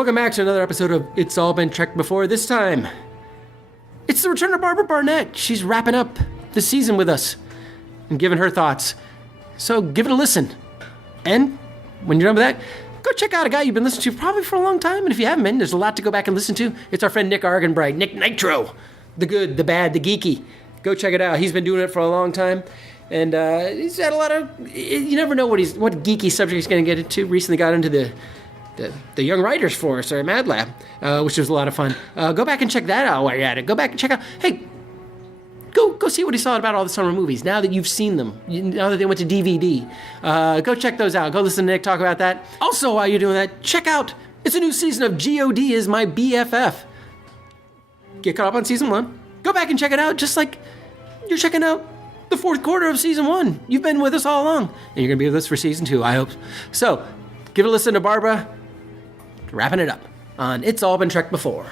Welcome back to another episode of It's All Been Trekked Before. This time, it's the return of Barbara Barnett. She's wrapping up the season with us and giving her thoughts. So give it a listen. And when you're done with that, go check out a guy you've been listening to probably for a long time. And if you haven't been, there's a lot to go back and listen to. It's our friend Nick Arganbright, Nick Nitro. The good, the bad, the geeky. Go check it out. He's been doing it for a long time. And he's had a lot of... You never know what geeky subject he's going to get into. Recently got into the Young Writers Force, or Mad Lab, which was a lot of fun. Go back and check that out while you're at it. Go back and check out... Hey, go see what he saw about all the summer movies, now that you've seen them, now that they went to DVD. Go check those out. Go listen to Nick talk about that. Also, while you're doing that, check out... It's a new season of G.O.D. is My BFF. Get caught up on Season 1. Go back and check it out, just like you're checking out the fourth quarter of Season 1. You've been with us all along. And you're going to be with us for Season 2, I hope. So, give it a listen to Barbara wrapping it up on It's All Been Trekked Before.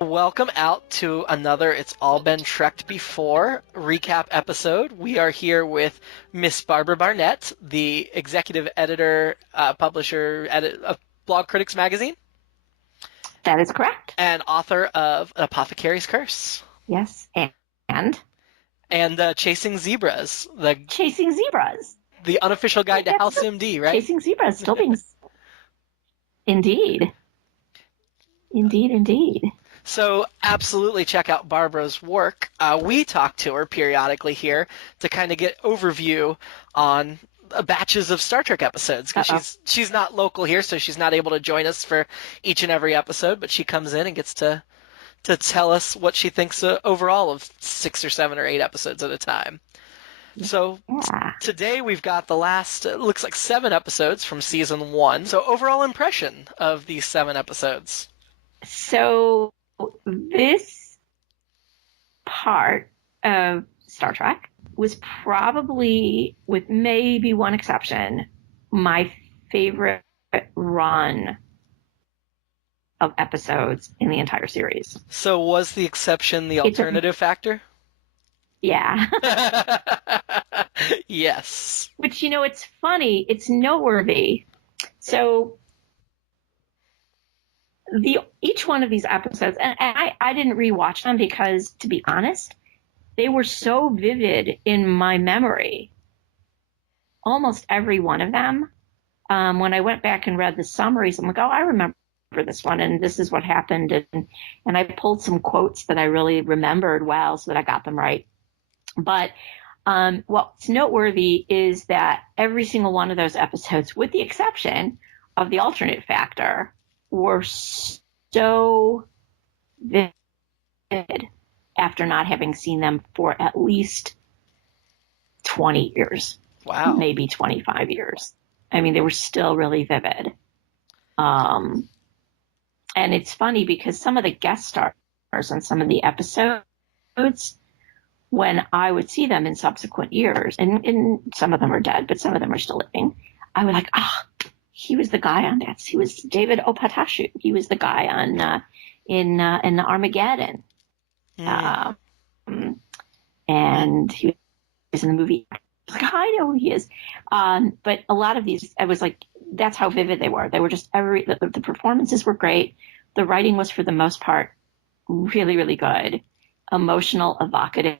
Welcome out to another It's All Been Trekked Before recap episode. We are here with Miss Barbara Barnett, the executive editor, publisher of Blog Critics Magazine. That is correct. And author of Apothecary's Curse. Yes, and Chasing Zebras. Chasing Zebras. The unofficial guide to House MD, right? Chasing Zebras, still being... Indeed. So absolutely check out Barbara's work. We talk to her periodically here to kind of get overview on batches of Star Trek episodes, because she's not local here, so she's not able to join us for each and every episode, but she comes in and gets to tell us what she thinks overall of 6 or 7 or 8 episodes at a time. So today we've got the last, it looks like 7 episodes from Season 1. So overall impression of these 7 episodes. So this part of Star Trek was probably, with maybe one exception, my favorite run of episodes in the entire series. So was the exception the alternative factor? Yeah. Yes. Which, it's funny. It's noteworthy. So each one of these episodes, and I didn't rewatch them because, to be honest, they were so vivid in my memory. Almost every one of them. When I went back and read the summaries, I'm like, oh, I remember this one, and this is what happened. And I pulled some quotes that I really remembered well so that I got them right. But what's noteworthy is that every single one of those episodes, with the exception of the alternate factor, were so vivid after not having seen them for at least 20 years. Wow. Maybe 25 years. I mean, they were still really vivid. And it's funny because some of the guest stars on some of the episodes, when I would see them in subsequent years, and some of them are dead, but some of them are still living, I was like, he was the guy on that. He was David Opatashu. He was the guy on in Armageddon. And he was in the movie. I was like, I know who he is. But a lot of these, I was like, that's how vivid they were. They were just the performances were great. The writing was, for the most part, really, really good. Emotional, evocative,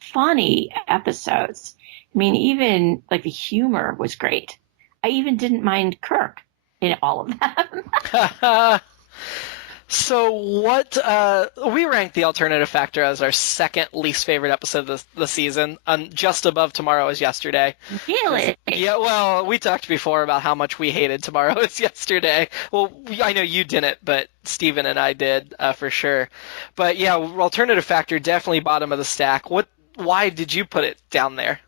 funny episodes. I mean, even like the humor was great. I even didn't mind Kirk in all of them. So what, we ranked the alternative factor as our second least favorite episode of the season, just above Tomorrow Is Yesterday. Really? Yeah, well, we talked before about how much we hated Tomorrow Is Yesterday. Well, I know you didn't, but Steven and I did, for sure. But yeah, alternative factor, definitely bottom of the stack. Why did you put it down there?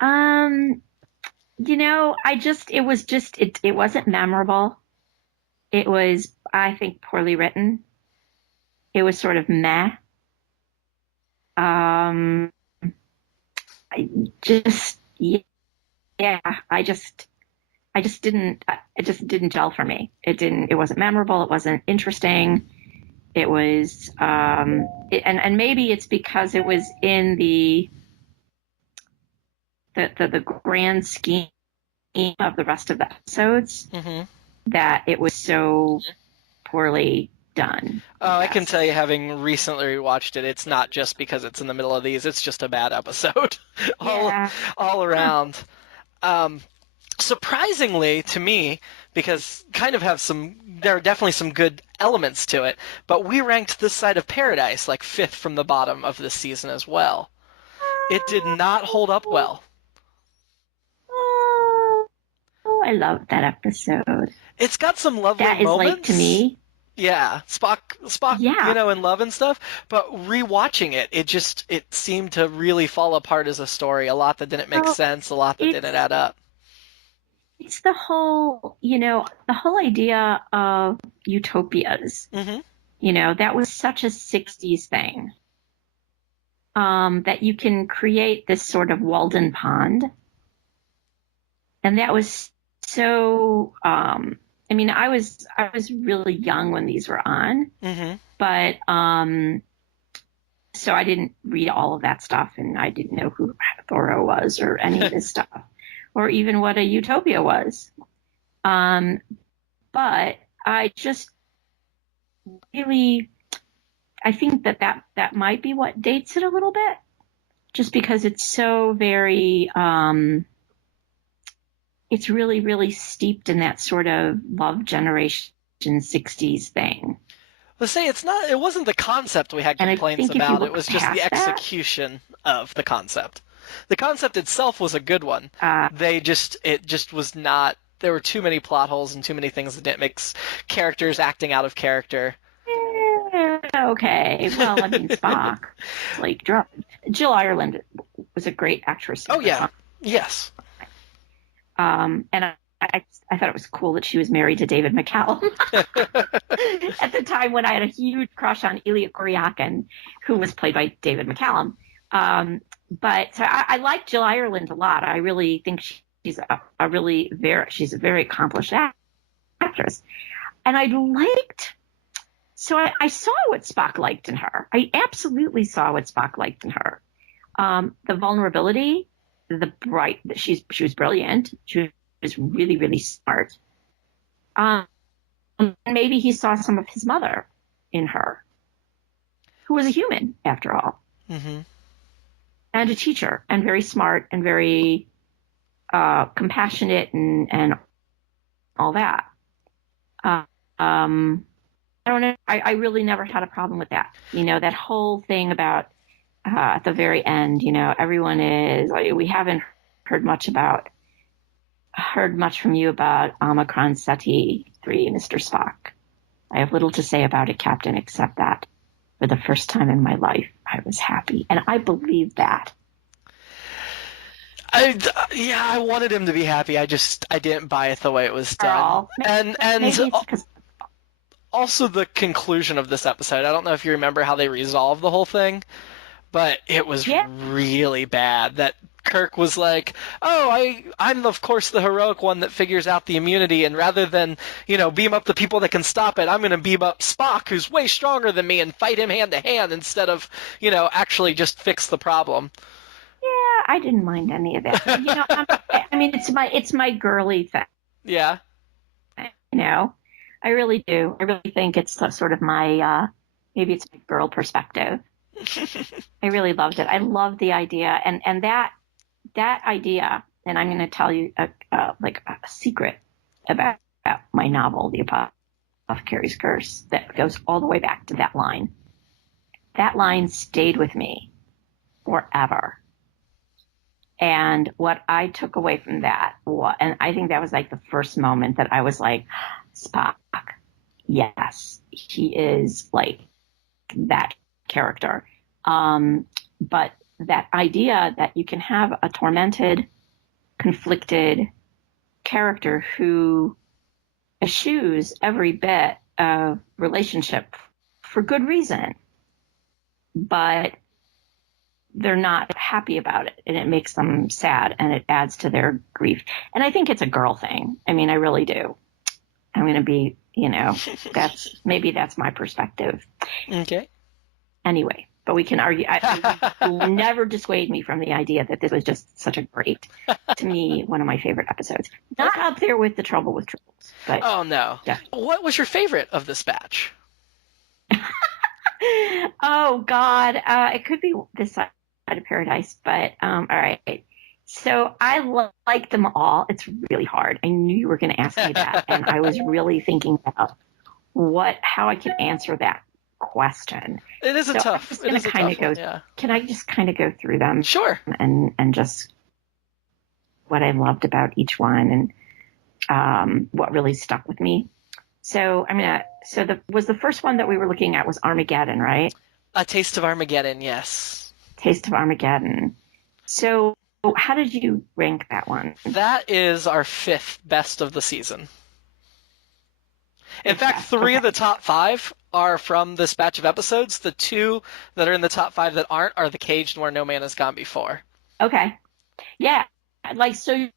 It wasn't memorable. It was, I think, poorly written. It was sort of meh. I just didn't gel for me. It wasn't memorable. It wasn't interesting. It was, and maybe it's because it was in the grand scheme theme of the rest of the episodes that it was so poorly done. Oh, I can tell you, having recently rewatched it, it's not just because it's in the middle of these, it's just a bad episode. all around. Surprisingly to me, because kind of there are definitely some good elements to it, but we ranked This Side of Paradise like 5th from the bottom of this season as well. It did not hold up well. Oh, I love that episode. It's got some lovely moments. That is like, to me. Yeah, Spock, in love and stuff. But rewatching it, it seemed to really fall apart as a story. A lot that didn't make sense, a lot that didn't add up. It's the whole idea of utopias. That was such a 60s thing. That you can create this sort of Walden Pond. And that was so, I was really young when these were on, but, so I didn't read all of that stuff, and I didn't know who Thoreau was or any of this stuff, or even what a utopia was. But I just really, I think that might be what dates it a little bit, just because it's so very, it's really, really steeped in that sort of love generation 60s thing. Let's say it wasn't the concept we had complaints about, it was just the execution of the concept. The concept itself was a good one. It just was not, there were too many plot holes and too many things that didn't make characters acting out of character. Okay, well, Spock, like, Jill Ireland was a great actress. Oh, yeah. Yes. And I thought it was cool that she was married to David McCallum at the time when I had a huge crush on Ilya Kuryakin, who was played by David McCallum. But so I like Jill Ireland a lot. I really think she's she's a very accomplished actress. And I saw what Spock liked in her. I absolutely saw what Spock liked in her. The vulnerability, she was brilliant. She was really, really smart. Maybe he saw some of his mother in her, who was a human after all, and a teacher, and very smart, and very compassionate, and all that. I don't know. I really never had a problem with that. That whole thing about at the very end, everyone is. We haven't heard much from you about Omicron Ceti 3, Mr. Spock. I have little to say about it, Captain, except that for the first time in my life, I was happy. And I believe that. I wanted him to be happy. I didn't buy it the way it was done. And also the conclusion of this episode. I don't know if you remember how they resolved the whole thing, but it was really bad. That Kirk was like, I'm of course the heroic one that figures out the immunity, and rather than, beam up the people that can stop it, I'm going to beam up Spock, who's way stronger than me, and fight him hand to hand instead of, actually just fix the problem. Yeah, I didn't mind any of that. It's my girly thing. Yeah. I really do. I really think it's sort of my, maybe it's my girl perspective. I really loved it. I love the idea, and that idea. And I'm going to tell you a secret about my novel, The Apothecary's Curse, that goes all the way back to that line. That line stayed with me forever. And what I took away from that, and I think that was like the first moment that I was like, Spock, yes, he is like that character. But that idea that you can have a tormented, conflicted character who eschews every bit of relationship for good reason, but they're not happy about it, and it makes them sad, and it adds to their grief. And I think it's a girl thing. I mean, I really do. I'm going to be, that's my perspective. Okay. Anyway, but we can argue. You will never dissuade me from the idea that this was just such a great, to me, one of my favorite episodes. Not up there with The Trouble with Trolls, but Oh, no. definitely. What was your favorite of this batch? Oh God, it could be This Side of Paradise, but all right. So I like them all. It's really hard. I knew you were going to ask me that, and I was really thinking about how I could answer that question. It is So tough. I'm just It going is to a kind tough of go. one, yeah. Can I just kind of go through them? Sure. And just what I loved about each one and what really stuck with me. So the first one that we were looking at was Armageddon, right? A Taste of Armageddon, yes. Taste of Armageddon. So how did you rank that one? That is our 5th best of the season. In Fifth fact, best, 3 of okay. the top 5 are from this batch of episodes. The 2 that are in the top 5 that aren't are The Caged and Where No Man Has Gone Before. Okay. Yeah. Like, so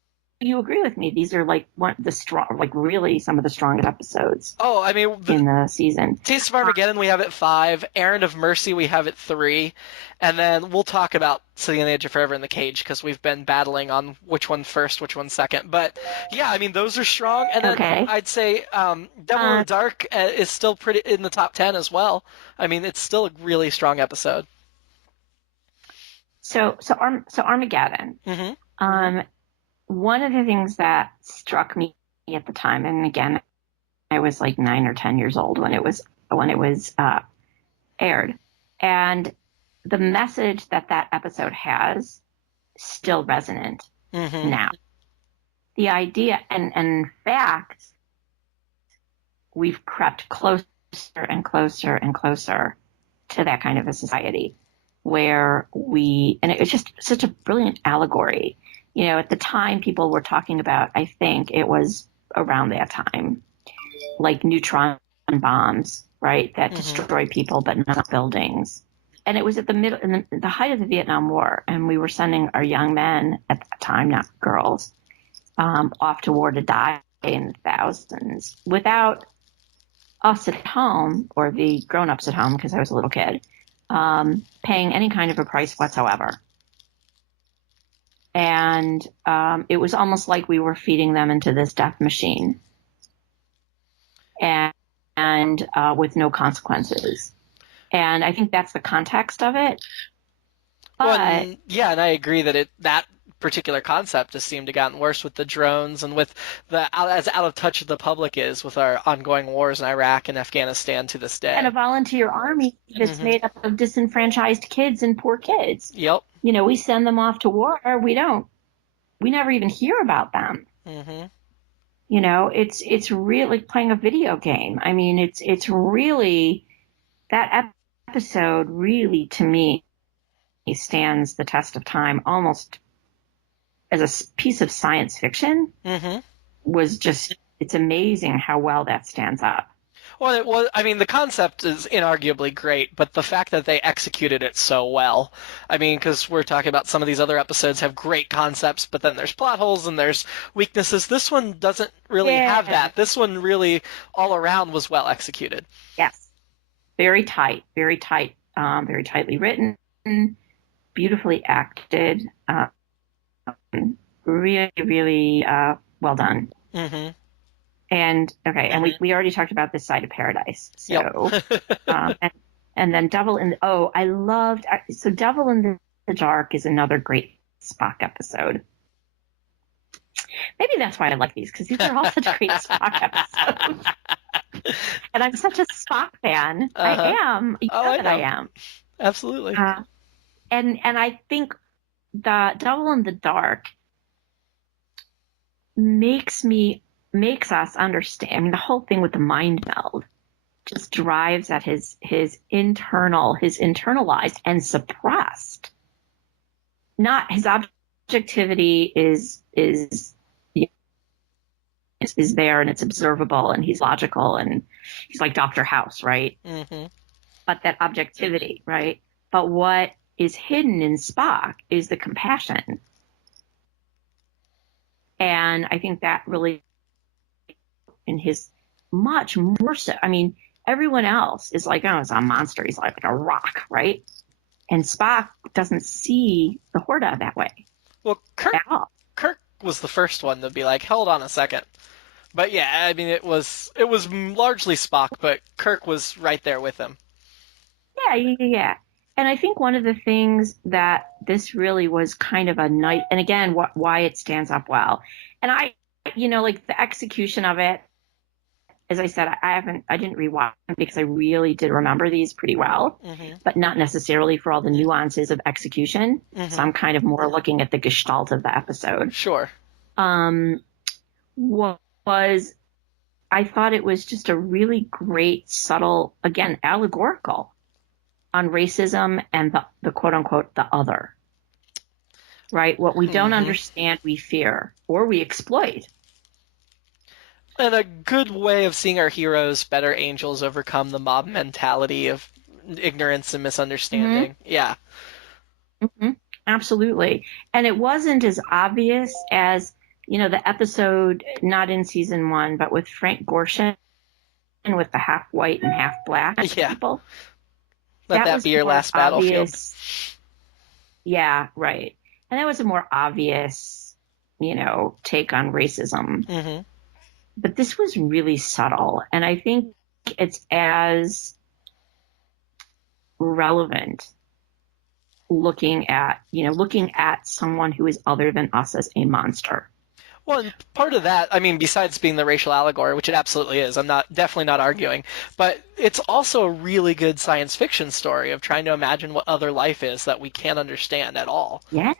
you agree with me? These are like really some of the strongest episodes Oh, I mean, in the season. Taste of Armageddon we have at 5, Errand of Mercy we have at 3, and then we'll talk about Sitting on the Edge of Forever in the Cage because we've been battling on which one first, which one second. But yeah, I mean, those are strong. And then Okay. I'd say Devil in the Dark is still pretty in the top 10 as well. I mean, it's still a really strong episode. So Armageddon. Mm-hmm. One of the things that struck me at the time, and again, I was like 9 or 10 years old when it was aired, and the message that episode has still resonant Mm-hmm. now. The idea, and in fact, we've crept closer and closer and closer to that kind of a society where and it was just such a brilliant allegory. You know, at the time people were talking about, I think it was around that time, like neutron bombs, right? That destroy people, but not buildings. And it was at in the height of the Vietnam War. And we were sending our young men at that time, not girls, off to war to die in thousands without us at home, or the grown-ups at home, because I was a little kid, paying any kind of a price whatsoever. And it was almost like we were feeding them into this death machine, and with no consequences. And I think that's the context of it. But and I agree that that particular concept has seemed to gotten worse with the drones and with as out of touch the public is with our ongoing wars in Iraq and Afghanistan to this day. And a volunteer army that's made up of disenfranchised kids and poor kids. Yep. You know, we send them off to war. We never even hear about them. Mm-hmm. You know, it's really playing a video game. I mean, it's really, that episode really, to me, stands the test of time almost as a piece of science fiction. Mm-hmm. Was just, it's amazing how well that stands up. Well, I mean, the concept is inarguably great, but the fact that they executed it so well, I mean, because we're talking about some of these other episodes have great concepts, but then there's plot holes and there's weaknesses. This one doesn't really have that. This one really, all around, was well executed. Yes. Very tight, very tightly written, beautifully acted, really, really well done. Mm-hmm. And we already talked about This Side of Paradise. So, Yep. and then Devil in the Dark is another great Spock episode. Maybe that's why I like these, because these are all such great Spock episodes. And I'm such a Spock fan. I am. I am. Absolutely. And I think the Devil in the Dark makes us understand. I mean, the whole thing with the mind meld just drives at his internalized and suppressed. Not his objectivity is there, and it's observable, and he's logical, and he's like Dr. House, right? Mm-hmm. But that objectivity, right? But what is hidden in Spock is the compassion. And I think that really, in his, much more so. I mean, everyone else is like, oh, it's a monster. He's like a rock, right? And Spock doesn't see the Horta that way Well, at all. Kirk was the first one to be like, hold on a second. But yeah, I mean, it was largely Spock, but Kirk was right there with him. Yeah. And I think one of the things that this really was kind of a night, and again, why it stands up well. And I, like the execution of it, as I said, I didn't rewatch them because I really did remember these pretty well, but not necessarily for all the nuances of execution. So I'm kind of more looking at the gestalt of the episode. Sure. Was I thought it was just a really great, subtle, again, allegorical on racism and the quote unquote the other. Right? What we don't understand, we fear or we exploit. And a good way of seeing our heroes, better angels, overcome the mob mentality of ignorance and misunderstanding. Yeah. Absolutely. And it wasn't as obvious as, the episode, not in season 1, but with Frank Gorshin and with the half white and half black people. Let that be your last battlefield. Yeah, right. And that was a more obvious, take on racism. But this was really subtle. And I think it's as relevant looking at someone who is other than us as a monster. Well, and part of that, I mean, besides being the racial allegory, which it absolutely is, I'm definitely not arguing, but it's also a really good science fiction story of trying to imagine what other life is that we can't understand at all. Yeah.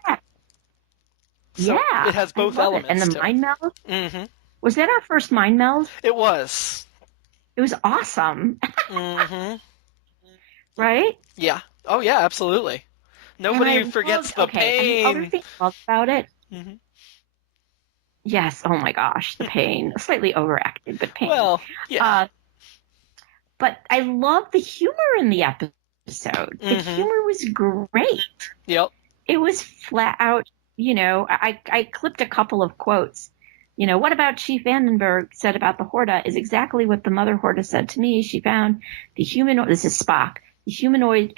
So it has both elements. And the mind meld? Was that our first mind meld? It was. It was awesome. Right? Yeah. Oh, yeah, absolutely. Nobody forgets the pain. And the other thing I love about it, yes, oh my gosh, the pain. Slightly overacted, but pain. Well, yeah. But I love the humor in the episode. The humor was great. Yep. It was flat out, I clipped a couple of quotes. What about Chief Vandenberg said about the Horta is exactly what the Mother Horta said to me. She found the humanoid, this is Spock, the humanoid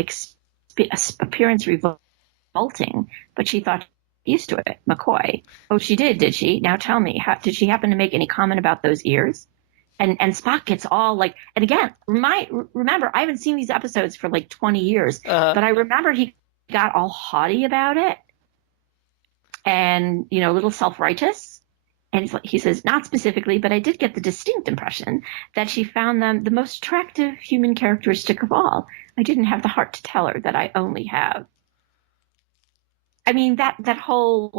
appearance revolting, but she thought used to it. McCoy. Oh, she did she? Now tell me, did she happen to make any comment about those ears? And Spock gets all like, and again, remember, I haven't seen these episodes for like 20 years, but I remember he got all haughty about it and, a little self-righteous. And he says, not specifically, but I did get the distinct impression that she found them the most attractive human characteristic of all. I didn't have the heart to tell her that I only have. I mean, that whole,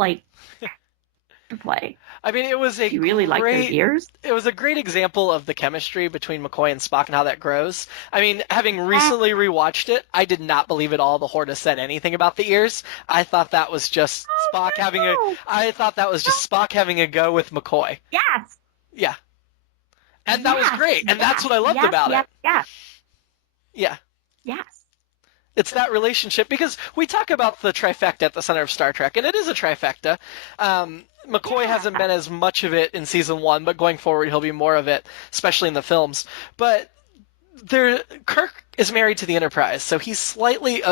play. I mean, it was you really like those ears? It was a great example of the chemistry between McCoy and Spock and how that grows. I mean, having recently rewatched it, I did not believe at all the Horta said anything about the ears. I thought that was just Spock having Spock having a go with McCoy. Yes. Yeah. And that was great. And that's what I loved about it. Yes. Yeah. Yes. It's that relationship, because we talk about the trifecta at the center of Star Trek, and it is a trifecta. McCoy hasn't been as much of it in season 1, but going forward he'll be more of it, especially in the films. But Kirk is married to the Enterprise, so he's slightly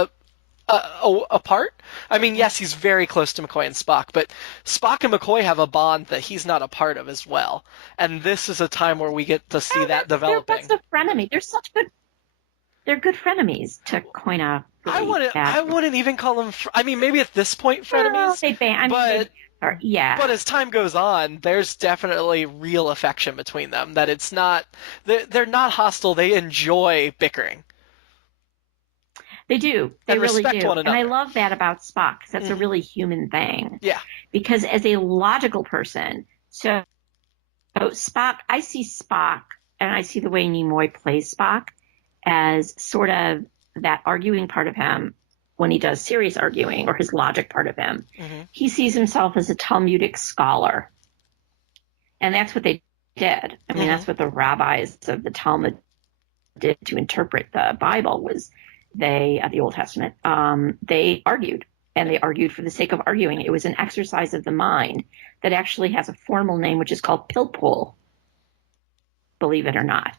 apart. I mean, yes, he's very close to McCoy and Spock, but Spock and McCoy have a bond that he's not a part of as well. And this is a time where we get to see that developing. They're frenemy. They're good frenemies, to coin a. Really I wouldn't even call them. I mean, maybe at this point, frenemies. But as time goes on, there's definitely real affection between them. That it's not. They're not hostile. They enjoy bickering. They do. They really do. One another. And I love that about Spock, because that's a really human thing. Yeah. Because as a logical person, so Spock, I see Spock, and I see the way Nimoy plays Spock as sort of that arguing part of him when he does serious arguing, or his logic part of him. He sees himself as a Talmudic scholar. And that's what they did. I mean, that's what the rabbis of the Talmud did to interpret the Bible, was the Old Testament. They argued, and they argued for the sake of arguing. It was an exercise of the mind that actually has a formal name, which is called pilpul, believe it or not.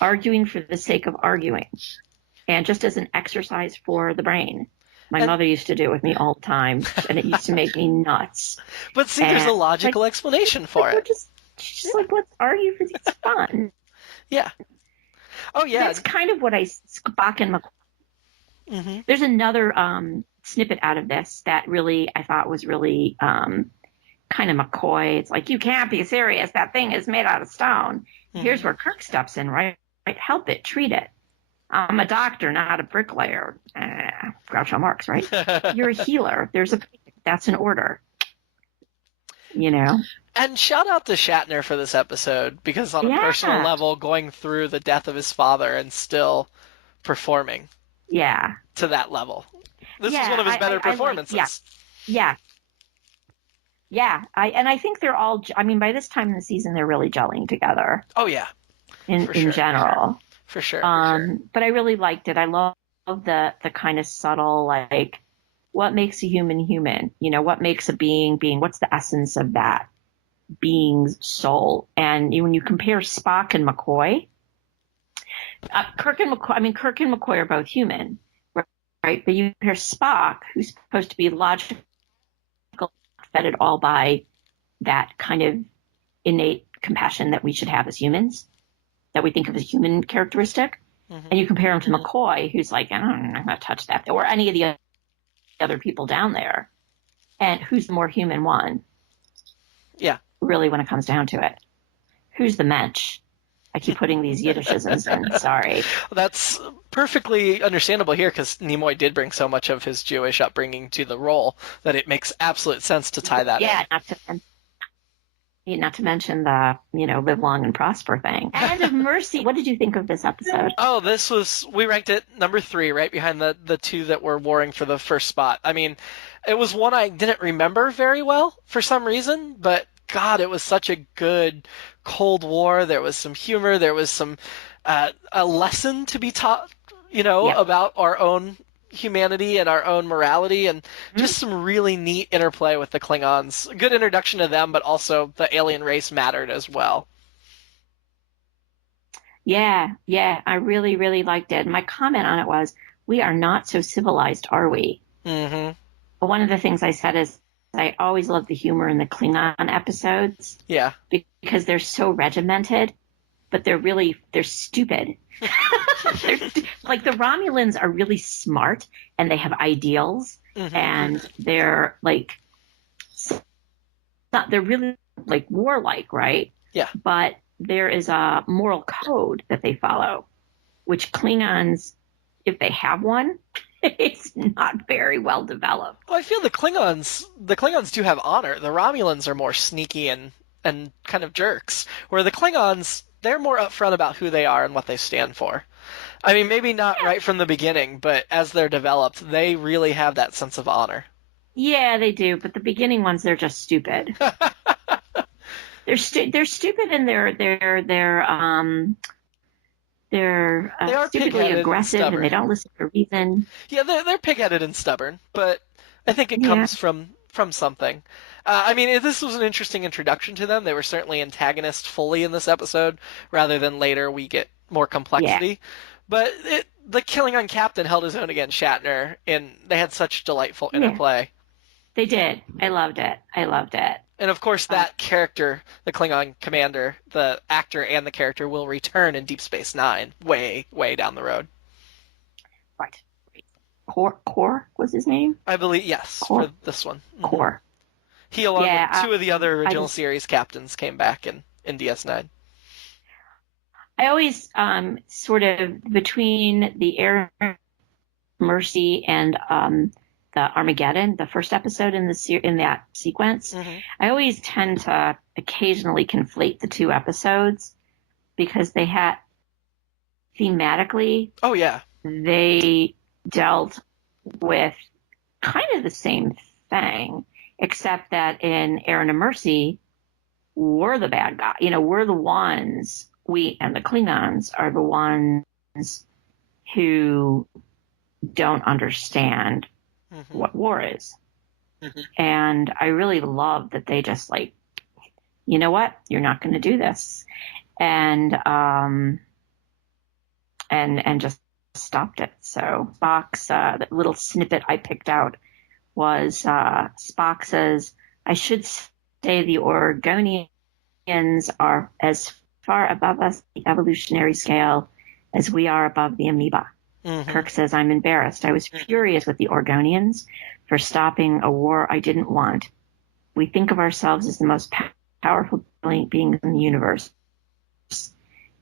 Arguing for the sake of arguing. And just as an exercise for the brain. My And- mother used to do it with me all the time, and it used to make me nuts. But see, there's a And logical explanation for we're it. she's just like, let's argue for it's fun. Yeah. Oh, yeah. That's kind of what Spock and Mm-hmm. There's another snippet out of this that really I thought was really kind of McCoy. It's like, you can't be serious. That thing is made out of stone. Mm-hmm. Here's where Kirk steps in, right? Help it, treat it. I'm a doctor, not a bricklayer. Groucho Marx, right? You're a healer. That's an order. You know? And shout out to Shatner for this episode, because on a personal level, going through the death of his father and still performing to that level. This is one of his better performances. Yeah. I think they're all, I mean, by this time in the season, they're really gelling together. Oh, yeah. In general. For sure. But I really liked it. I love the kind of subtle, like, what makes a human human? You know, what makes a being? What's the essence of that being's soul? And when you compare Spock and McCoy, Kirk and McCoy are both human, right? But you compare Spock, who's supposed to be logical, fed it all by that kind of innate compassion that we should have as humans, that we think of as human characteristic. Mm-hmm. And you compare him to McCoy, who's like, I'm not going to touch that, or any of the other people down there. And who's the more human one? Yeah. Really, when it comes down to it. Who's the mensch? I keep putting these Yiddishisms in. Sorry. That's perfectly understandable here, because Nimoy did bring so much of his Jewish upbringing to the role that it makes absolute sense to tie that in. Yeah, not to mention the, live long and prosper thing. And of Mercy, what did you think of this episode? Oh, we ranked it number 3, right behind the two that were warring for the first spot. I mean, it was one I didn't remember very well for some reason, but God, it was such a good Cold War. There was some humor. There was some a lesson to be taught, about our own humanity and our own morality, and just some really neat interplay with the Klingons. Good introduction to them, but also the alien race mattered as well. Yeah, I really, really liked it. My comment on it was, we are not so civilized, are we? Mm-hmm. One of the things I said is, I always love the humor in the Klingon episodes. Yeah. Because they're so regimented, but they're stupid. Like, the Romulans are really smart, and they have ideals, and they're they're really like warlike, right? Yeah. But there is a moral code that they follow, which Klingons, if they have one, it's not very well developed. Well, I feel the Klingons do have honor. The Romulans are more sneaky and kind of jerks, where the Klingons, they're more upfront about who they are and what they stand for. I mean, maybe not right from the beginning, but as they're developed, they really have that sense of honor. Yeah, they do, but the beginning ones, they're just stupid. They're stupid, and they're stupidly aggressive, and they don't listen to reason. Yeah, they're pig-headed and stubborn, but I think it comes from something. I mean, this was an interesting introduction to them. They were certainly antagonists fully in this episode, rather than later we get more complexity. Yeah. But the Klingon captain held his own against Shatner, and they had such delightful interplay. They did. I loved it. And of course, that character, the Klingon commander, the actor and the character, will return in Deep Space Nine, way, way down the road. Right. Kor was his name? I believe, yes, Kor. For this one. Kor. He, along with two of the other original series captains, came back in DS9. I always sort of, between the Air Mercy and the Armageddon, the first episode in that sequence, I always tend to occasionally conflate the two episodes, because they had thematically. Oh yeah. They dealt with kind of the same thing, except that in Air and Mercy, we're the bad guy. We're the ones. We and the Klingons are the ones who don't understand what war is. And I really love that they just you know what? You're not going to do this. And just stopped it. So Spock's the little snippet I picked out was Spock says, "I should say the Oregonians are as far above us the evolutionary scale as we are above the amoeba." Mm-hmm. Kirk says, "I'm embarrassed. I was furious with the Oregonians for stopping a war I didn't want. We think of ourselves as the most powerful beings in the universe.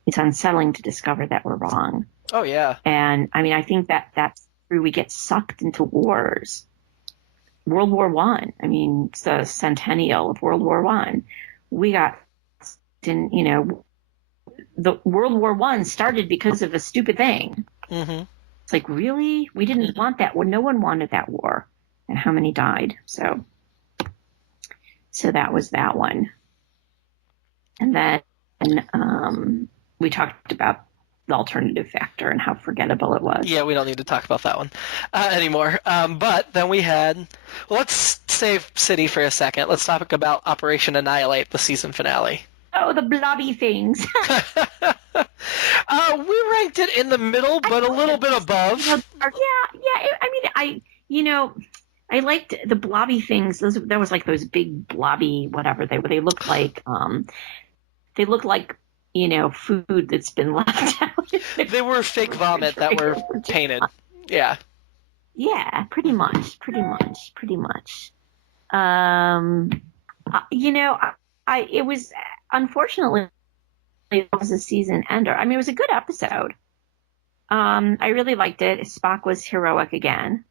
It's unsettling to discover that we're wrong." Oh, yeah. And I mean, I think that's true. We get sucked into wars. World War One. I mean, it's the centennial of World War One. We got, the World War One started because of a stupid thing. Mm-hmm. It's like, really? We didn't want that. Well, no one wanted that war. And how many died? So that was that one. And then we talked about the alternative factor and how forgettable it was. Yeah, we don't need to talk about that one anymore. But then we had, well, let's save City for a second. Let's talk about Operation Annihilate, the season finale. Oh, the blobby things. We ranked it in the middle, but a little bit above. Yeah. I mean, I liked the blobby things. There was like those big blobby whatever they looked like. They looked like food that's been left out. They were fake vomit that were painted. Yeah. Yeah, pretty much. It was unfortunately it was a season ender. I mean, it was a good episode. I really liked it. Spock was heroic again.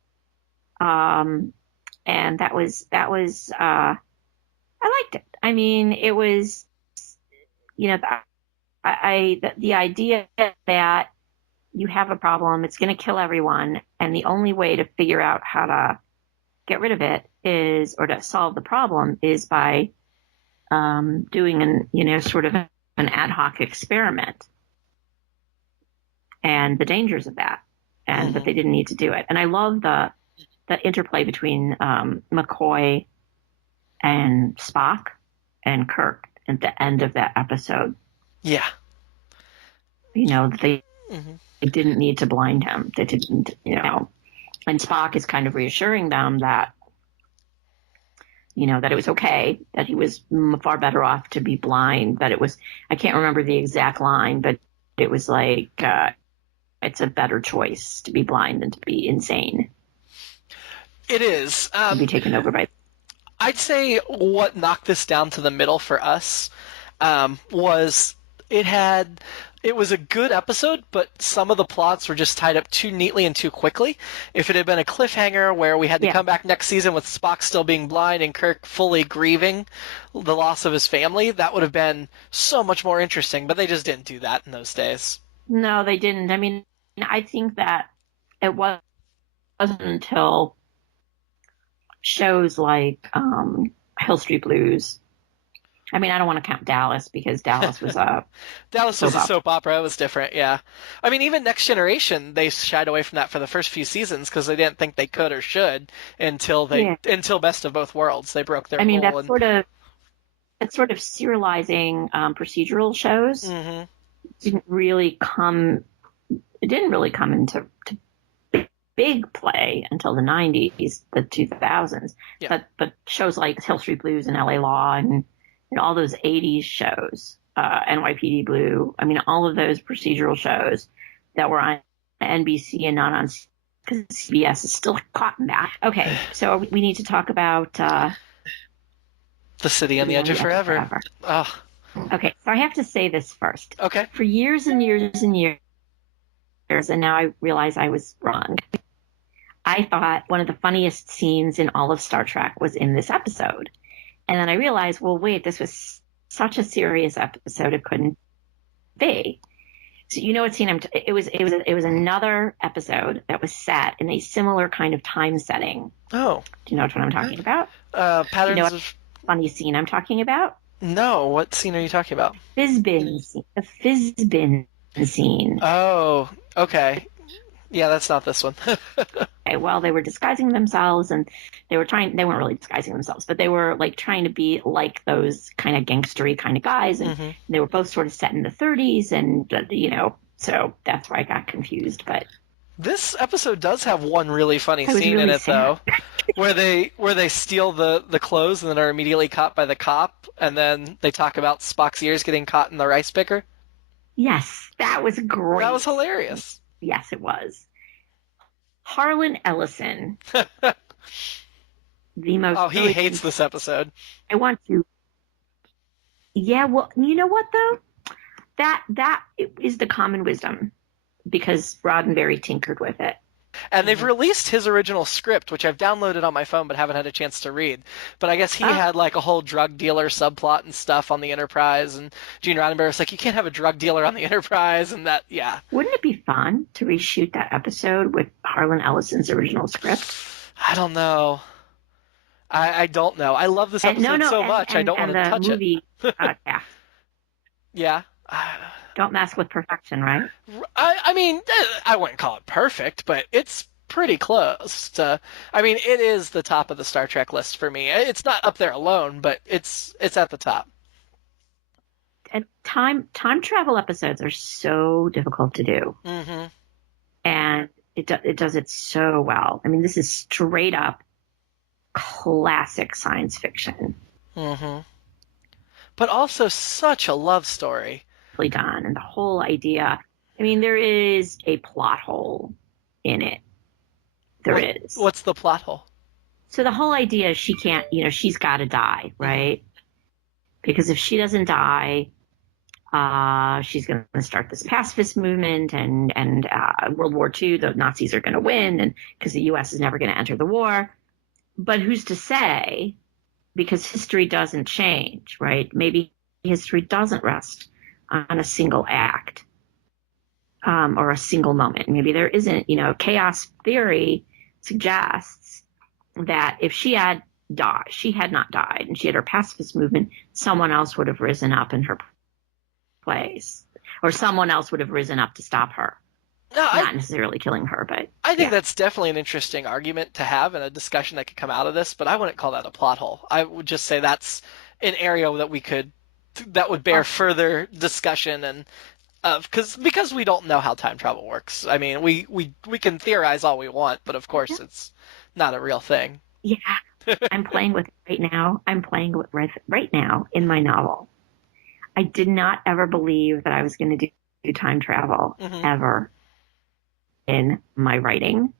And that was I liked it. I mean, it was the idea that you have a problem, it's going to kill everyone, and the only way to figure out how to get rid of it or to solve the problem is by doing sort of an ad hoc experiment, and the dangers of that, and that they didn't need to do it. And I love the interplay between McCoy and Spock and Kirk at the end of that episode. Yeah. They didn't need to blind him. They didn't, and Spock is kind of reassuring them that, that it was okay, that he was far better off to be blind, that it was, I can't remember the exact line, but it was like, it's a better choice to be blind than to be insane. It is. To be taken over by. I'd say what knocked this down to the middle for us was it was a good episode, but some of the plots were just tied up too neatly and too quickly. If it had been a cliffhanger where we had to come back next season with Spock still being blind and Kirk fully grieving the loss of his family, that would have been so much more interesting, but they just didn't do that in those days. No, they didn't. I mean, I think that it wasn't until shows like Hill Street Blues. I mean, I don't want to count Dallas because Dallas was a soap opera. It was different, yeah. I mean, even Next Generation, they shied away from that for the first few seasons because they didn't think they could or should until Best of Both Worlds. They broke their rule. I mean, that's sort of serializing procedural shows. Mm-hmm. Didn't really come into big play until the 90s, the 2000s. Yeah. But shows like Hill Street Blues and LA Law and all those 80s shows, NYPD Blue, I mean, all of those procedural shows that were on NBC and not on, because CBS is still caught in that. Okay, so we need to talk about The City on the Edge of Forever. Oh. Okay, so I have to say this first. Okay. For years and years and years, and now I realize I was wrong, I thought one of the funniest scenes in all of Star Trek was in this episode. And then I realized, well, wait, this was such a serious episode, it couldn't be. So you know what scene it was another episode that was set in a similar kind of time setting. Oh. Do you know what I'm talking about? Patterns you know what of funny scene I'm talking about? No, what scene are you talking about? The Fizbin scene. Oh, okay. Yeah, that's not this one. Okay, well, they were disguising themselves, and they weren't really disguising themselves, but they were like trying to be like those kind of gangstery kind of guys, and they were both sort of set in the 30s, and so that's where I got confused. But This episode does have one really funny I was scene in really it, sad. though, where they steal the clothes and then are immediately caught by the cop, and then they talk about Spock's ears getting caught in the rice picker. Yes, that was great. That was hilarious. Yes, it was. Harlan Ellison, the most. Oh, he hates this episode. I want to. Yeah, well, you know what though? That is the common wisdom, because Roddenberry tinkered with it. And they've released his original script, which I've downloaded on my phone but haven't had a chance to read. But I guess he had like a whole drug dealer subplot and stuff on the Enterprise, and Gene Roddenberry was like, you can't have a drug dealer on the Enterprise, and that, yeah. Wouldn't it be fun to reshoot that episode with Harlan Ellison's original script? I don't know. I don't know. I love this episode so much. I don't want to touch movie, it. Yeah. Yeah. Don't mess with perfection, right? I mean, I wouldn't call it perfect, but it's pretty close to. I mean, it is the top of the Star Trek list for me. It's not up there alone, but it's at the top. And time travel episodes are so difficult to do, and it does it so well. I mean, this is straight up classic science fiction. But also such a love story. Done, and the whole idea. I mean, there is a plot hole in it. There is. What's the plot hole? So the whole idea is she can't, she's got to die, right? Because if she doesn't die, she's going to start this pacifist movement, and World War II, the Nazis are going to win, and because the U.S. is never going to enter the war. But who's to say? Because history doesn't change, right? Maybe history doesn't rest on a single act, or a single moment. Maybe there isn't, chaos theory suggests that if she had not died, and she had her pacifist movement, someone else would have risen up in her place, or someone else would have risen up to stop her. Not necessarily killing her, but I think that's definitely an interesting argument to have and a discussion that could come out of this, but I wouldn't call that a plot hole. I would just say that's an area that would bear further discussion, and because we don't know how time travel works. I mean, we can theorize all we want, but of course it's not a real thing. Yeah, I'm playing with it right now. I'm playing with right now in my novel. I did not ever believe that I was going to do time travel ever in my writing,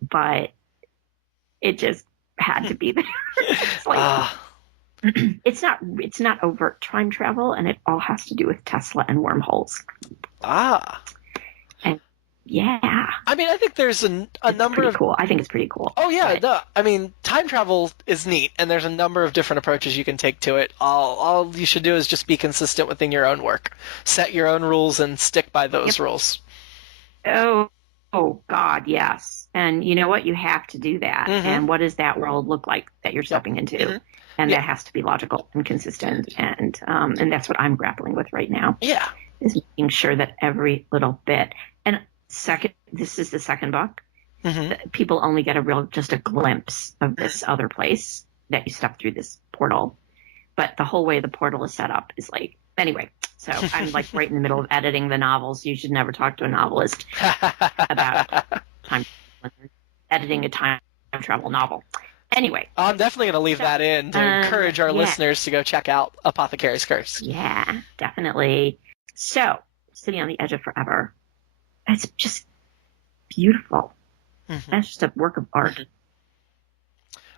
but it just had to be there. It's like, it's not overt time travel, and it all has to do with Tesla and wormholes. And yeah, I mean, I think there's a number of cool. I think it's pretty cool. Oh yeah, no, I mean, time travel is neat, and there's a number of different approaches you can take to it. All you should do is just be consistent within your own work, set your own rules, and stick by those rules. Oh God, yes. And you know what? You have to do that. And what does that world look like that you're stepping into? And that has to be logical and consistent. And that's what I'm grappling with right now. Yeah. Is making sure that every little bit. And this is the second book. People only get just a glimpse of this other place that you step through this portal. But the whole way the portal is set up is like, anyway. So I'm like right in the middle of editing the novels. You should never talk to a novelist about editing a time travel novel. Anyway. I'm definitely going to leave that in to encourage our listeners to go check out Apothecary's Curse. Yeah, definitely. So, City on the Edge of Forever. It's just beautiful. That's just a work of art.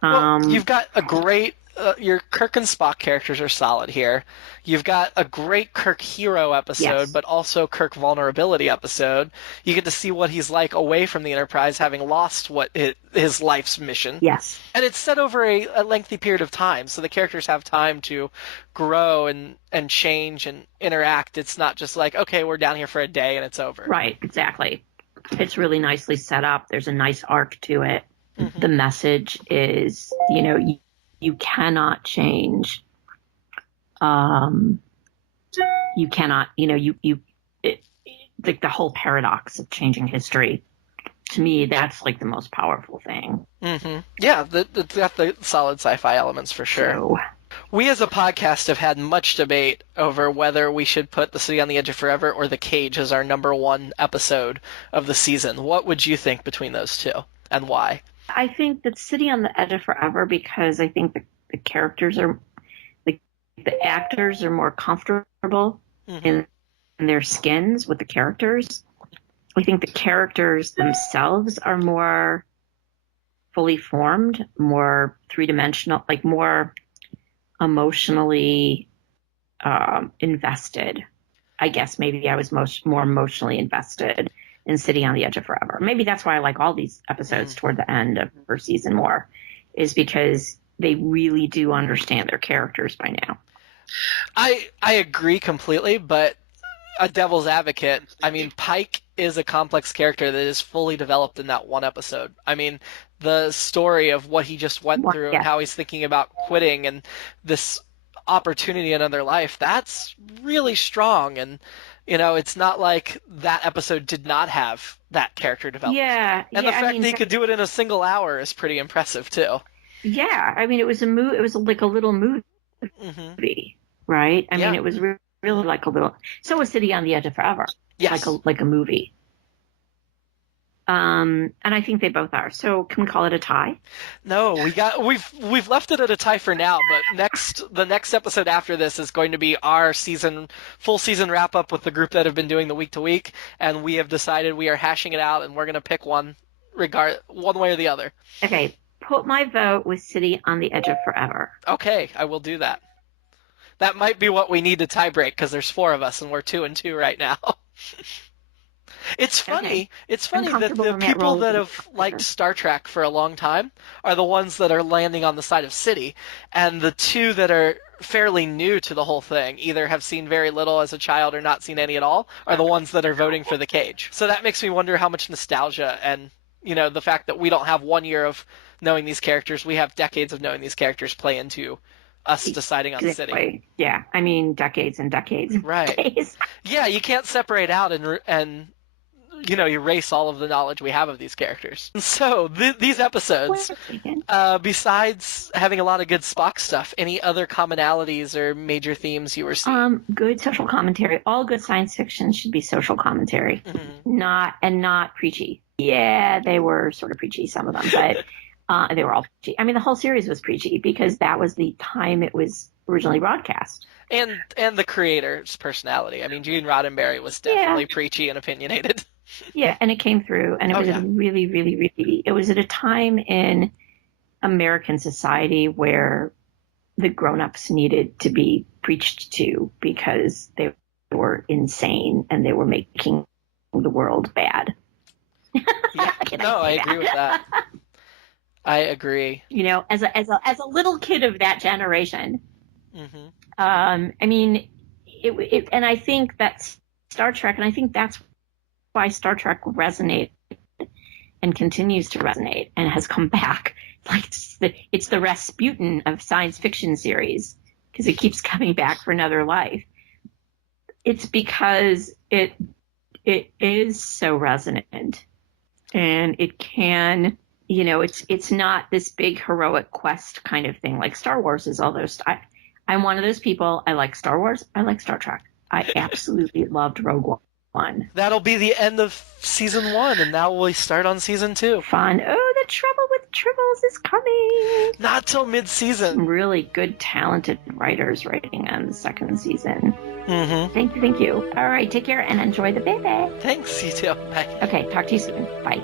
Well, you've got a great... your Kirk and Spock characters are solid here. You've got a great Kirk hero episode, but also Kirk vulnerability episode. You get to see what he's like away from the Enterprise, having lost his life's mission. Yes. And it's set over a lengthy period of time, so the characters have time to grow and change and interact. It's not just like, okay, we're down here for a day and it's over. Right, exactly. It's really nicely set up. There's a nice arc to it. The message is, you cannot change. You cannot, like the whole paradox of changing history. To me, that's like the most powerful thing. Yeah, it's got the solid sci-fi elements for sure. We as a podcast have had much debate over whether we should put The City on the Edge of Forever or The Cage as our number one episode of the season. What would you think between those two, and why? I think that City on the Edge of Forever, because I think the characters are, the actors are more comfortable in their skins with the characters. I think the characters themselves are more fully formed, more three-dimensional, like more emotionally invested. I guess maybe I was more emotionally invested in City on the Edge of Forever. Maybe that's why I like all these episodes toward the end of first season more, is because they really do understand their characters by now. I agree completely, but a devil's advocate, I mean, Pike is a complex character that is fully developed in that one episode. I mean, the story of what he just went through and how he's thinking about quitting and this opportunity in another life, that's really strong. And, you know, it's not like that episode did not have that character development. Yeah. And the fact that he could do it in a single hour is pretty impressive, too. Yeah. I mean, it was like a little movie, right? I mean, it was really like a little. So was City on the Edge of Forever. Yes. Like a movie. And I think they both are. So can we call it a tie? No, we've left it at a tie for now, but the next episode after this is going to be our full season wrap up with the group that have been doing the week to week, and we have decided we are hashing it out and we're going to pick one way or the other. Okay, put my vote with City on the Edge of Forever. Okay, I will do that. That might be what we need to tie break, because there's 4 of us and we're 2-2 right now. It's funny. Okay. It's funny that the people that have liked Star Trek for a long time are the ones that are landing on the side of City, and the 2 that are fairly new to the whole thing, either have seen very little as a child or not seen any at all, are the ones that are voting for The Cage. So that makes me wonder how much nostalgia and, you know, the fact that we don't have 1 year of knowing these characters, we have decades of knowing these characters play into us deciding on City. Yeah, I mean decades and decades. Right. Yeah, you can't separate out and you know, erase all of the knowledge we have of these characters. And so these episodes, besides having a lot of good Spock stuff, any other commonalities or major themes you were seeing? Good social commentary. All good science fiction should be social commentary, not preachy. Yeah, they were sort of preachy, some of them, but they were all preachy. I mean, the whole series was preachy because that was the time it was originally broadcast. And the creator's personality. I mean, Gene Roddenberry was definitely preachy and opinionated. Yeah, and it came through, and it was really, really, really. It was at a time in American society where the grown-ups needed to be preached to because they were insane and they were making the world bad. Yeah, I agree with that. I agree. You know, as a little kid of that generation, I mean, it, and I think that Star Trek, and I think that's why Star Trek resonated and continues to resonate and has come back. Like it's the Rasputin of science fiction series because it keeps coming back for another life. It's because it is so resonant, and it can, you know, it's not this big heroic quest kind of thing like Star Wars is. Although I'm one of those people. I like Star Wars. I like Star Trek. I absolutely loved Rogue One. That'll be the end of season 1, and now we start on season 2. Fun. Oh, the trouble with tribbles is coming. Not till mid-season. Some really good, talented writers writing on the second season. Mm-hmm. Thank you. All right, take care and enjoy the baby. Thanks, you too. Bye. Okay, talk to you soon. Bye.